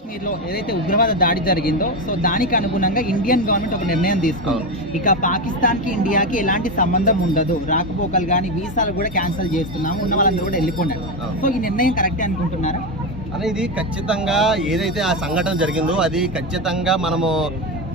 కాశ్మీర్లో ఏదైతే ఉగ్రవాద దాడి జరిగిందో సో దానికి అనుగుణంగా ఇండియన్ గవర్నమెంట్ ఒక నిర్ణయం తీసుకుంది. ఇక పాకిస్తాన్కి ఇండియాకి ఎలాంటి సంబంధం ఉండదు, రాకపోకలు కానీ వీసాలు కూడా క్యాన్సిల్ చేస్తున్నాము, ఉన్న వాళ్ళందరూ కూడా వెళ్ళిపోయినారు. సో ఈ నిర్ణయం కరెక్టే అనుకుంటున్నారా? అనేది ఖచ్చితంగా ఏదైతే ఆ సంఘటన జరిగిందో అది ఖచ్చితంగా మనము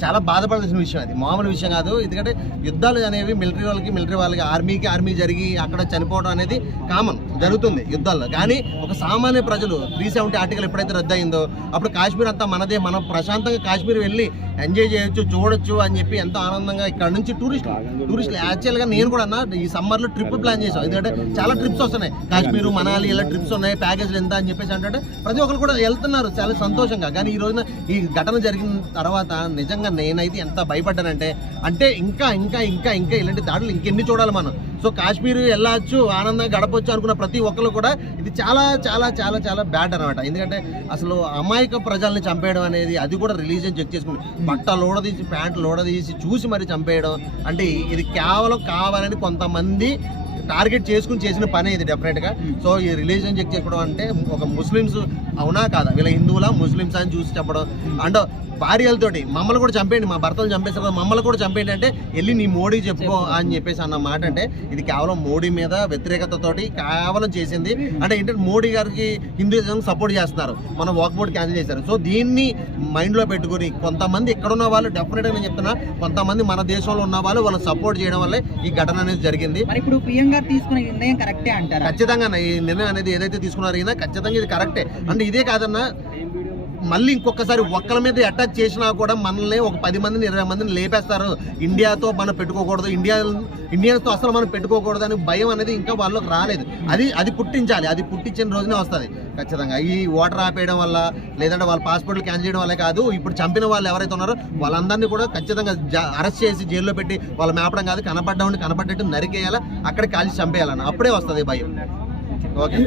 చాలా బాధపడాల్సిన విషయం. అది మామూలు విషయం కాదు. ఎందుకంటే యుద్ధాలు అనేవి మిలిటరీ వాళ్ళకి ఆర్మీ జరిగి అక్కడ చనిపోవడం అనేది కామన్ జరుగుతుంది యుద్ధాల్లో. కానీ ఒక సామాన్య ప్రజలు 370 ఆర్టికల్ ఎప్పుడైతే రద్దు అయిందో అప్పుడు కాశ్మీర్ అంతా మనదే, మనం ప్రశాంతంగా కాశ్మీర్ వెళ్ళి ఎంజాయ్ చేయొచ్చు, చూడొచ్చు అని చెప్పి ఎంతో ఆనందంగా ఇక్కడ నుంచి టూరిస్టులు యాక్చువల్గా నేను కూడా ఈ సమ్మర్లో ట్రిప్ ప్లాన్ చేసాం. ఎందుకంటే చాలా ట్రిప్స్ వస్తున్నాయి, కాశ్మీర్ మనాలి ఇలా ట్రిప్స్ ఉన్నాయి, ప్యాకేజ్లు ఎంత అని చెప్పేసి అంటే ప్రతి ఒక్కరు కూడా వెళ్తున్నారు చాలా సంతోషంగా. కానీ ఈ రోజున ఈ ఘటన జరిగిన తర్వాత నిజంగా నేనైతే ఎంత భయపడ్డానంటే ఇంకా ఇంకా ఇంకా ఇంకా ఇలాంటి దాడులు ఇంకెన్ని చూడాలి మనం. సో కాశ్మీర్ వెళ్ళచ్చు, ఆనందంగా గడపచ్చు అనుకున్న ప్రతి ఒక్కరు కూడా ఇది చాలా చాలా చాలా చాలా బ్యాడ్ అనమాట. ఎందుకంటే అసలు అమాయక ప్రజల్ని చంపేయడం అనేది, అది కూడా రిలీజియన్ చెక్ చేసుకుని బట్టలు లోడదీసి ప్యాంట్లు లోడదీసి చూసి మరి చంపేయడం అంటే ఇది కేవలం కావాలని కొంతమంది టార్గెట్ చేసుకుని చేసిన పని ఇది డెఫినెట్గా. సో ఈ రిలీజియన్ చెక్ చేసుకోవడం అంటే ఒక ముస్లిమ్స్ అవునా కాదా, వీళ్ళ హిందువులా ముస్లిమ్స్ అని చూసి చెప్పడం. అండ్ భార్యలతోటి మమ్మల్ని కూడా చంపేయండి, మా భర్తలు చంపేస్తారు మమ్మల్ని కూడా చంపేయండి అంటే వెళ్ళి నీ మోడీ చెప్పుకో అని చెప్పేసి అన్న మాట. అంటే ఇది కేవలం మోడీ మీద వ్యతిరేకతతోటి కేవలం చేసింది. అంటే ఏంటంటే మోడీ గారికి హిందూయిజం సపోర్ట్ చేస్తున్నారు, మనం వాక్బోర్డ్ క్యాన్సిల్ చేశారు. సో దీన్ని మైండ్లో పెట్టుకుని కొంతమంది ఎక్కడున్న వాళ్ళు డెఫినెట్గా నేను చెప్తున్నా, కొంతమంది మన దేశంలో ఉన్న వాళ్ళు సపోర్ట్ చేయడం వల్లే ఈ ఘటన అనేది జరిగింది. మరి ఇప్పుడు పిఎం గారు తీసుకున్న నిర్ణయం కరెక్టే అంటారా? ఖచ్చితంగా ఈ నిర్ణయం అనేది ఏదైతే తీసుకున్నారో అయినా ఖచ్చితంగా ఇది కరెక్టే. అంటే ఇదే కాదన్నా మళ్ళీ ఇంకొకసారి ఒక్కల మీద అటాక్ చేసినా కూడా మనల్ని ఒక 10 మందిని 20 మందిని లేపేస్తారు. ఇండియాతో మనం పెట్టుకోకూడదు, ఇండియన్స్తో అసలు మనం పెట్టుకోకూడదు అని భయం అనేది ఇంకా వాళ్ళకి రాలేదు. అది పుట్టించాలి, అది పుట్టించిన రోజునే వస్తుంది ఖచ్చితంగా. ఈ ఓటర్ ఆపేయడం వల్ల లేదంటే వాళ్ళ పాస్పోర్ట్లు క్యాన్సిల్ చేయడం వల్లే కాదు, ఇప్పుడు చంపిన వాళ్ళు ఎవరైతే ఉన్నారో వాళ్ళందరినీ కూడా ఖచ్చితంగా అరెస్ట్ చేసి జైల్లో పెట్టి వాళ్ళ మేపడం కాదు, కనపడ్డట్టు నరికేయాలా, అక్కడ కాల్చి చంపేయాలన్న అప్పుడే వస్తుంది భయం. ఓకే.